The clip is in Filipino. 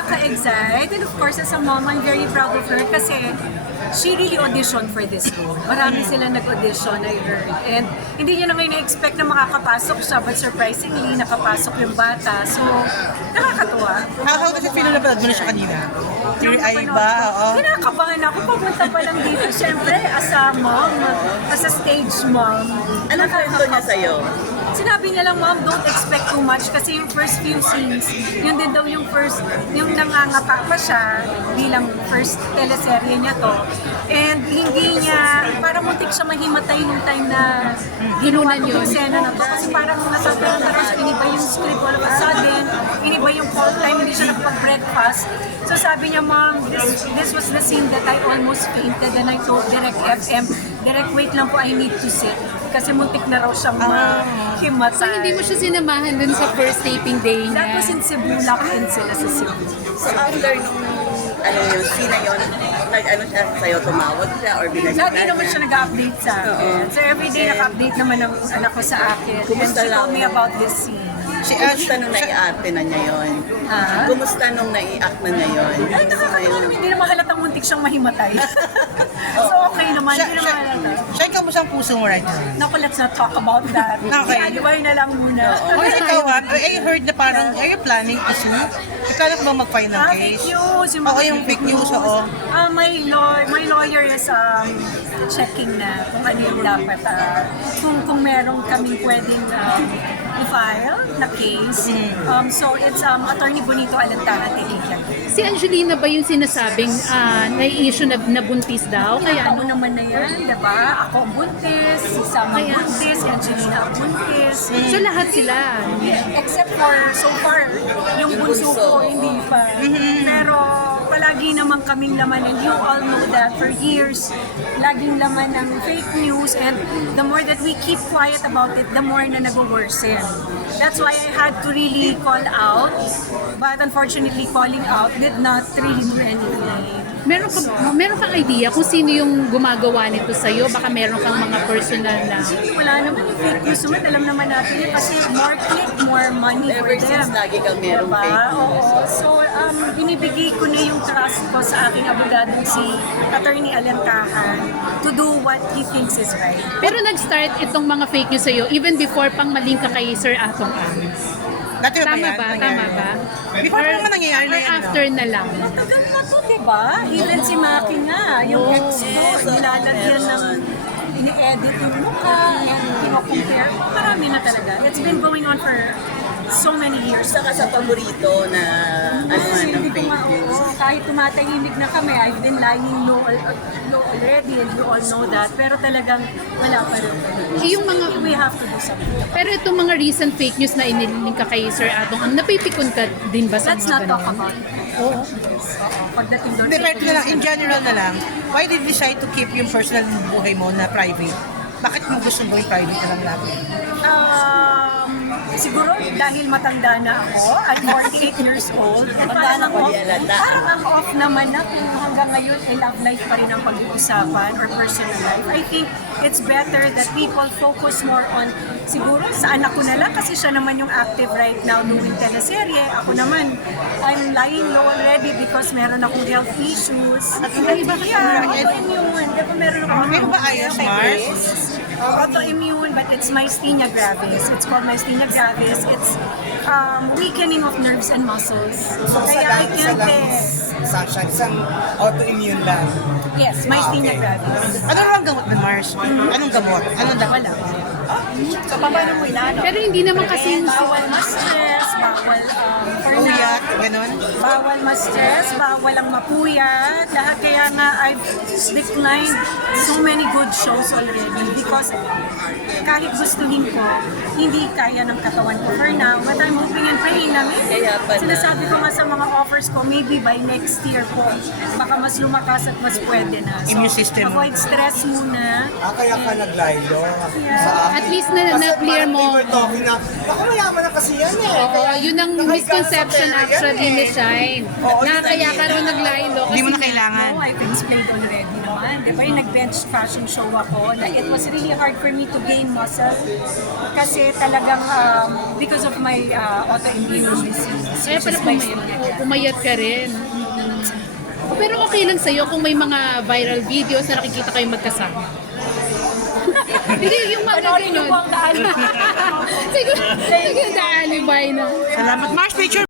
nakaka-excite. And of course, as a mom, I'm very proud of her kasi she really auditioned for this role. Marami sila nag-audition, I heard. And hindi niya na ngayon na-expect na makakapasok siya, but surprisingly, nakapasok yung bata. So, nakakatuwa. How does it feel na napanood mo na siya kanina? Teary-eye ba? Oo. Kinakabahan ako. Pumunta pa lang dito. Siyempre, as a mom, as a stage mom. Anong kwento niya sa'yo? Sinabi niya lang, Mom, don't expect too much kasi yung first few scenes, yun din daw yung first, yung nangangapa pa siya bilang first teleserye niya to. And hindi niya, parang muntik siya mahimatay nung time na ginawa ko yung sena na to. Kasi parang nasasabi na tapos iniba yung script all of a sudden, iniba yung call time, hindi siya nakapag-breakfast. So sabi niya, Mom, this was the scene that I almost fainted and I told Direct FM, Direct, wait lang po, I need to sit. Kasi muntik na raw siyang mahimatay. So hindi mo siya sinamahan dun sa first taping day niya? That was in Cebu, locked-in sila sa Cebu. So after nung yung scene na yun, nag-ano siya sa'yo, tumawag siya or binagyan Lagi naman siya nag-update sa akin. So everyday nag-update naman ang anak ko sa akin. And Kumusta she told lang? me about this scene. Kumusta nung nai-arte na niya yun? Ha? Kumusta nung nai-act na niya yun? Ay, nakakatawa naman, hindi naman halatang muntik siyang mahimatay. So okay naman, hindi naman halata. Siya, kamusta ang puso mo right now? Naku, let's not talk about that. Okay. Ialiway na lang muna. O ikaw I heard na parang, are you planning to sue? Ikaw na ba mag-file ng Fake case? news. Oo, yung fake news, oo. My lawyer is checking na kung ano yung dapat, kung meron kaming pwedeng i-file na case. So it's Attorney Bonito Alantana taking care. Si Angelina ba yung sinasabing na-issue na buntis daw? Kaya Kaya ano naman na yan, diba? Ako ang buntis, si Sam ang buntis, Angelina ang buntis. So lahat sila? Except for so far, yung bunso ko hindi pa. Pero palagi naman kaming laman and you all know that for years, laging laman ng fake news and the more that we keep quiet about it, the more na nag-worsen. That's why I had to really call out, but unfortunately calling out did not really do anything. Meron kang idea kung sino yung gumagawa nito sa'yo? Baka meron kang mga personal na... Wala naman yung fake news naman, alam naman natin yun kasi more click, more money for Ever them. since lagi kang merong Diba? fake news. Oo. So, binibigay ko na yung trust ko sa aking abogadong si Attorney Alentahan to do what he thinks is right. Pero nag-start itong mga fake news sa'yo even before pang maling ka kay Sir Atong Ang. Dati ba Tama yan? ba? Nangyari? Tama ba? Before pa naman nangyayari na Or yan, no? after na lang? Matagal na to, diba? Even si Maki nga, yung ex ko, nilalagyan ng ini-edit yung mukha and kino-compare. Marami na talaga. It's been going on for so many years. Saka sa paborito na ano nga ng Hindi ko fake news. kahit tumatahimik na kami, I've been lying low already and you all know that. Pero talagang wala pa rin. Yung mga... We have to do something. Pero itong mga recent fake news na inilink ka kay Sir Atong Ang, napipikon ka din ba sa Let's mga not talk ganun? about it. Oo. Pagdating doon. Hindi, pero na lang, in general na lang, why did you decide to keep yung personal buhay mo na private? Bakit mo gusto mo yung private na lang lagi? Siguro dahil matanda na ako, I'm 48 years old. Parang ang off naman na kung hanggang ngayon ay love life pa rin ang pag-uusapan or personal life. I think it's better that people focus more on siguro sa anak ko na lang kasi siya naman yung active right now doing teleserye. Ako naman, I'm lying low already because meron akong health issues. At autoimmune. Diba meron akong Ano ba ayos, Mars? autoimmune, but it's myasthenia gravis. It's called myasthenia gravis. It's weakening of nerves and muscles. So Kaya I can't Sasha, isang autoimmune lang. Yes, myasthenia gravis. Ano lang gamot ni Mars? Anong gamot? Anong dapat? Wala. So, paano mo ilano? Pero hindi naman kasing... Bawal ma-stress, bawal Uyat, ganun? bawal ma-stress, bawal ang mapuyat. Lahat kaya nga I've declined so many good shows already because kahit gustuhin ko, hindi kaya ng katawan ko for now. But I'm hoping and praying na maybe. Kaya pala. Sinasabi ko nga sa mga offers ko, maybe by next year po, baka mas lumakas at mas pwede na. So, Immune system mo. avoid stress muna. Kaya ka naglaylo. Yeah. At least na-clear mo. We were talking na, baka mayaman na kasi yan eh. Oo, yun ang misconception actually ni Shine. Na kaya ka raw naglaylo. Hindi mo na kailangan. No, I've explained already naman. Diba yung nag-bench fashion show ako na it was really hard for me to gain muscle kasi kasi talagang because of my autoimmune disease. Kaya pala pumayat ka rin. Pero okay lang sa'yo kung may mga viral videos na nakikita kayong magkasama. Hindi, yung mga Panoorin niyo po ang daan. Sige, the alibay na. Salamat, Mars. Picture